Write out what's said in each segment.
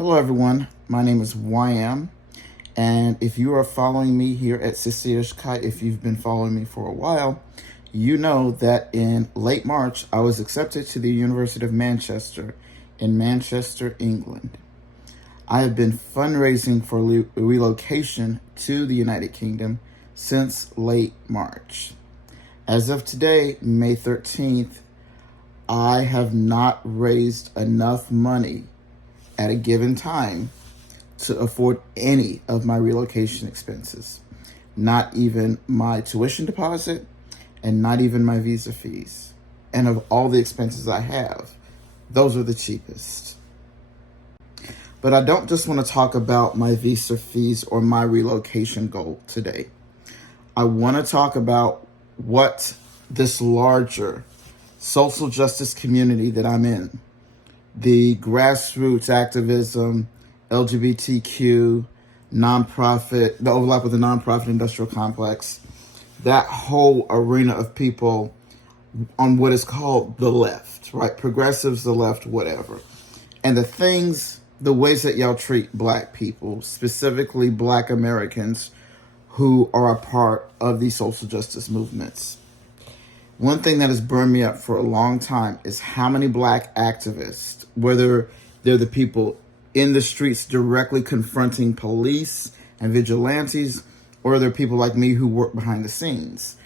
Hello everyone, my name is YM, and if you are following me here at Sisirishkai, if you've been following me for a while, you know that in late March I was accepted to the University of Manchester in Manchester, England. I have been fundraising for relocation to the United Kingdom since late March. As of today, May 13th, I have not raised enough money at a given time to afford any of my relocation expenses, not even my tuition deposit and not even my visa fees. And of all the expenses I have, those are the cheapest. But I don't just want to talk about my visa fees or my relocation goal today. I want to talk about what this larger social justice community that I'm in, the grassroots activism, LGBTQ, nonprofit, the overlap with the nonprofit industrial complex, that whole arena of people on what is called the left, right? Progressives, the left, whatever. And the ways that y'all treat Black people, specifically Black Americans who are a part of these social justice movements. One thing that has burned me up for a long time is how many Black activists, whether they're the people in the streets directly confronting police and vigilantes, or they're people like me who work behind the scenes,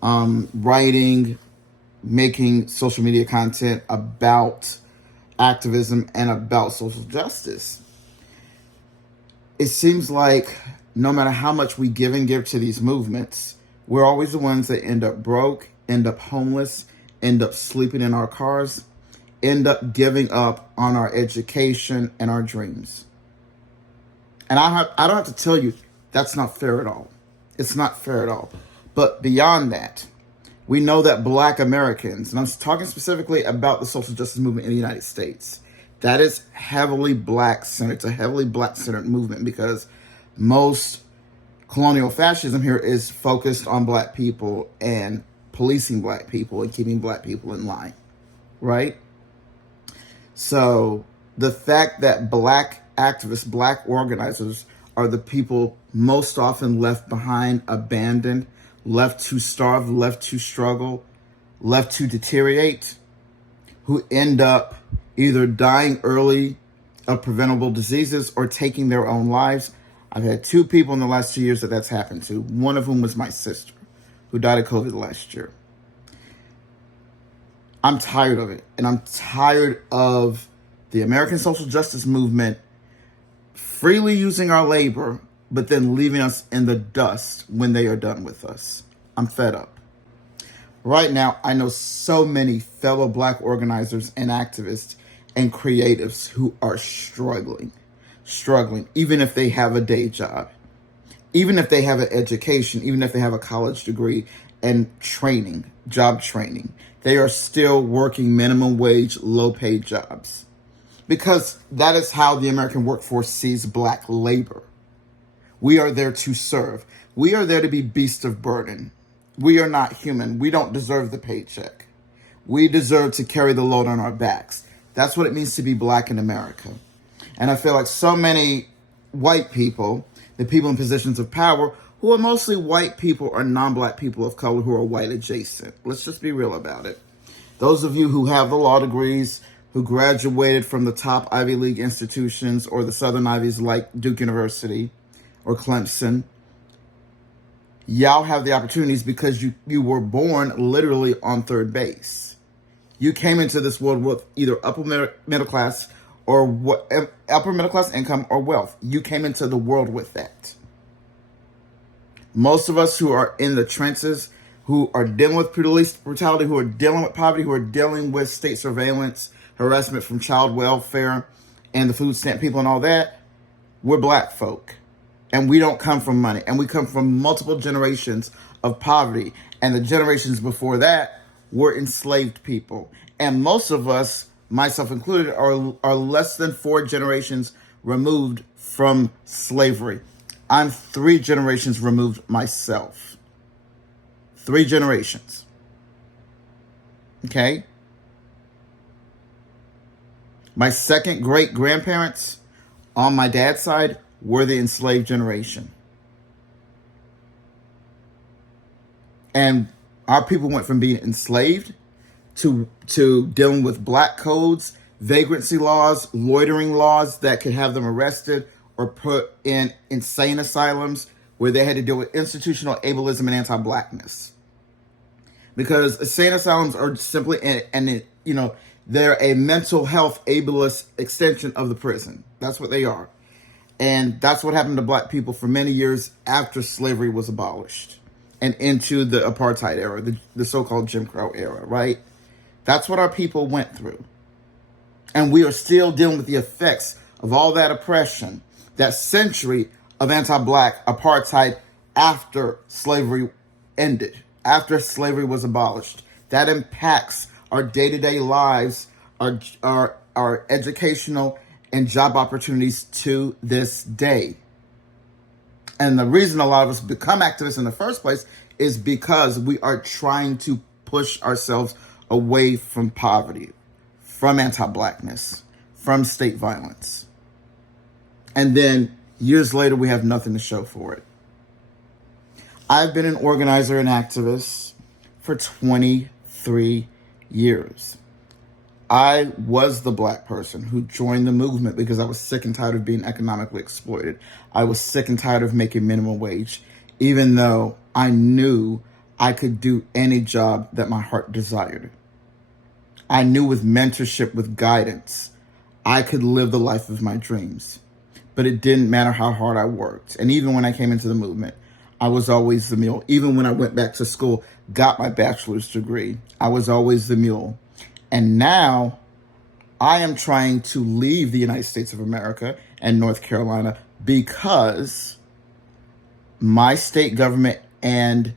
writing, making social media content about activism and about social justice. It seems like no matter how much we give to these movements, we're always the ones that end up broke, end up homeless, end up sleeping in our cars, end up giving up on our education and our dreams. And I don't have to tell you, that's not fair at all. It's not fair at all. But beyond that, we know that Black Americans, and I'm talking specifically about the social justice movement in the United States, that is heavily Black-centered. It's a heavily Black-centered movement because most colonial fascism here is focused on Black people and policing Black people and keeping Black people in line, right? So the fact that Black activists, Black organizers are the people most often left behind, abandoned, left to starve, left to struggle, left to deteriorate, who end up either dying early of preventable diseases or taking their own lives. I've had 2 people in the last 2 years that's happened to, one of whom was my sister, who died of COVID last year. I'm tired of it, and I'm tired of the American social justice movement freely using our labor, but then leaving us in the dust when they are done with us. I'm fed up. Right now, I know so many fellow Black organizers and activists and creatives who are struggling, even if they have a day job, even if they have an education, even if they have a college degree and training, job training. They are still working minimum wage, low-paid jobs because that is how the American workforce sees Black labor. We are there to serve. We are there to be beasts of burden. We are not human. We don't deserve the paycheck. We deserve to carry the load on our backs. That's what it means to be Black in America. And I feel like so many white people, the people in positions of power, who are mostly white people or non-Black people of color who are white adjacent. Let's just be real about it. Those of you who have the law degrees, who graduated from the top Ivy League institutions or the Southern Ivies like Duke University or Clemson, y'all have the opportunities because you were born literally on third base. You came into this world with either upper middle class or upper middle class income or wealth. You came into the world with that. Most of us who are in the trenches, who are dealing with police brutality, who are dealing with poverty, who are dealing with state surveillance, harassment from child welfare, and the food stamp people and all that, we're Black folk. And we don't come from money. And we come from multiple generations of poverty. And the generations before that were enslaved people. And most of us, myself included, are less than 4 generations removed from slavery. I'm 3 generations removed myself. 3 generations. Okay? My second great grandparents on my dad's side were the enslaved generation. And our people went from being enslaved to dealing with black codes, vagrancy laws, loitering laws that could have them arrested or put in insane asylums where they had to deal with institutional ableism and anti-blackness. Because insane asylums are simply, they're a mental health ableist extension of the prison. That's what they are. And that's what happened to black people for many years after slavery was abolished and into the apartheid era, the so-called Jim Crow era, right? That's what our people went through. And we are still dealing with the effects of all that oppression, that century of anti-black apartheid after slavery ended, after slavery was abolished. That impacts our day-to-day lives, our educational and job opportunities to this day. And the reason a lot of us become activists in the first place is because we are trying to push ourselves away from poverty, from anti-blackness, from state violence. And then years later, we have nothing to show for it. I've been an organizer and activist for 23 years. I was the black person who joined the movement because I was sick and tired of being economically exploited. I was sick and tired of making minimum wage, even though I knew I could do any job that my heart desired. I knew with mentorship, with guidance, I could live the life of my dreams. But it didn't matter how hard I worked. And even when I came into the movement, I was always the mule. Even when I went back to school, got my bachelor's degree, I was always the mule. And now I am trying to leave the United States of America and North Carolina because my state government and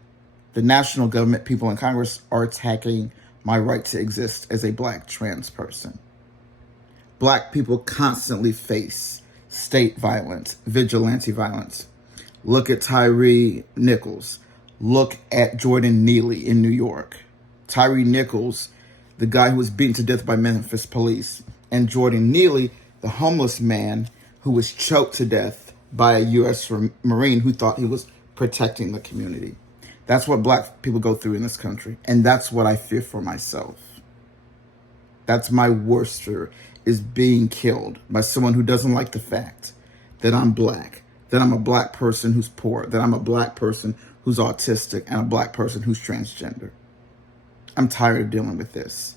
the national government, people in Congress, are attacking my right to exist as a black trans person. Black people constantly face state violence, vigilante violence. Look at Tyree Nichols. Look at Jordan Neely in New York. Tyree Nichols, the guy who was beaten to death by Memphis police, and Jordan Neely, the homeless man who was choked to death by a U.S. Marine who thought he was protecting the community. That's what black people go through in this country, and that's what I fear for myself. That's my worst fear, is being killed by someone who doesn't like the fact that I'm black, that I'm a black person who's poor, that I'm a black person who's autistic, and a black person who's transgender. I'm tired of dealing with this.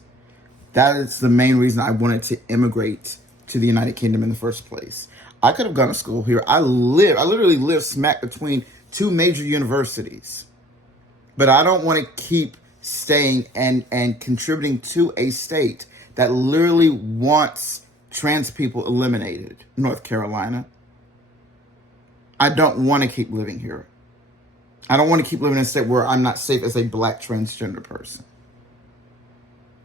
That is the main reason I wanted to immigrate to the United Kingdom in the first place. I could have gone to school here. I literally live smack between two major universities. But I don't want to keep staying and contributing to a state that literally wants trans people eliminated, North Carolina. I don't want to keep living here. I don't want to keep living in a state where I'm not safe as a black transgender person.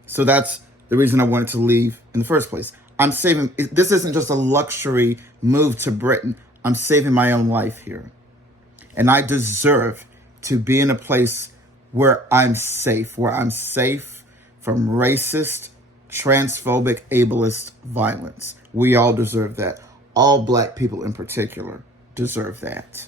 So that's the reason I wanted to leave in the first place. I'm saving, this isn't just a luxury move to Britain. I'm saving my own life here. And I deserve to be in a place where I'm safe from racist, transphobic, ableist violence. We all deserve that. All black people in particular deserve that.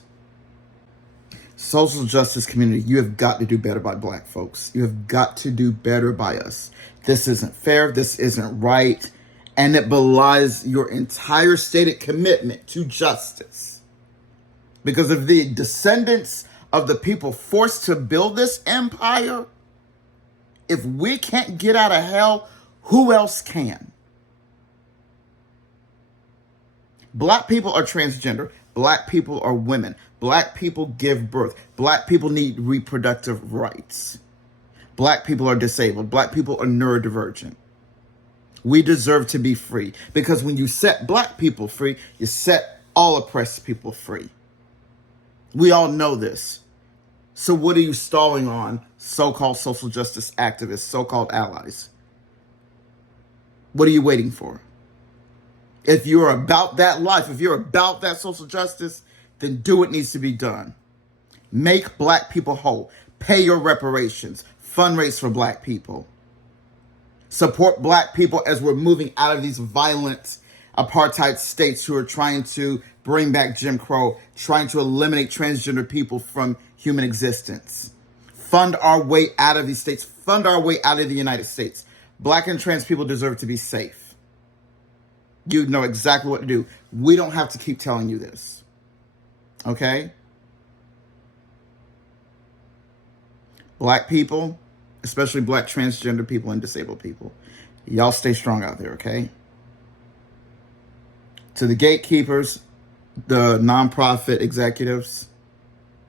Social justice community, you have got to do better by black folks. You have got to do better by us. This isn't fair. This isn't right. And it belies your entire stated commitment to justice. Because of the descendants of the people forced to build this empire, if we can't get out of hell, who else can? Black people are transgender. Black people are women. Black people give birth. Black people need reproductive rights. Black people are disabled. Black people are neurodivergent. We deserve to be free, because when you set black people free, you set all oppressed people free. We all know this. So what are you stalling on, so-called social justice activists, so-called allies? What are you waiting for? If you're about that life, if you're about that social justice, then do what needs to be done. Make black people whole. Pay your reparations. Fundraise for black people. Support black people as we're moving out of these violent apartheid states who are trying to bring back Jim Crow, trying to eliminate transgender people from human existence. Fund our way out of these states. Fund our way out of the United States. Black and trans people deserve to be safe. You know exactly what to do. We don't have to keep telling you this. Okay? Black people, especially black transgender people and disabled people, y'all stay strong out there, okay? To the gatekeepers, the nonprofit executives,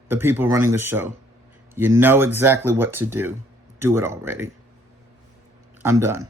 the people running the show, you know exactly what to do. Do it already. I'm done.